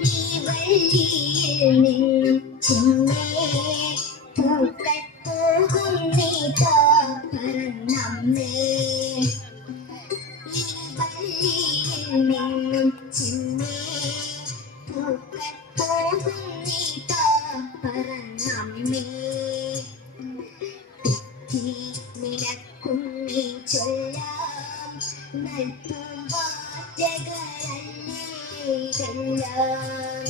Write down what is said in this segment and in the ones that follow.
ഈ വഴിയിൽ നിന്നും ചിന്നേ പൂക്കൾ പോകും നീതാ പറന്നമ്മേ ഈ വഴിയിൽ നിന്നും ചിന്നേ പൂക്കൾ പോകും നീതാ പറന്നമ്മേ നിനക്കുന്നി ചൊല്ലാം നൽകും വാറ്റകളല്ലേ ഇതെല്ലാം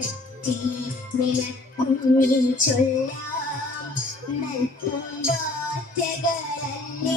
എത്തി നിനക്കുന്നി ചൊല്ലാം നൽകും വാറ്റകളല്ലേ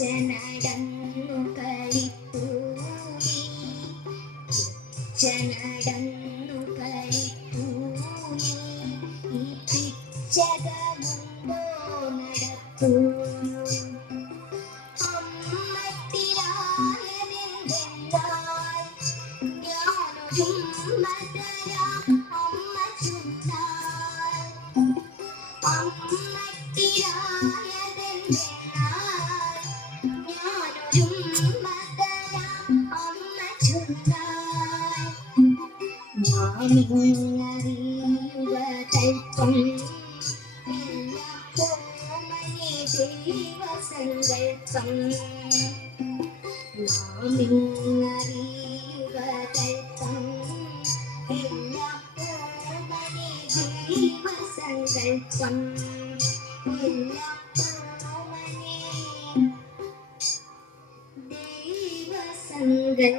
ജനടന്നു കളിപ്പൂവി ജനടന്നു കളിപ്പൂവി ഈ പിച്ചകമുണ്ടോ നടപ്പൂ chung thai mà mình là đi con cô đi và sân đẹp con mà mình là đi và con cô đi và sân đẹp con দেব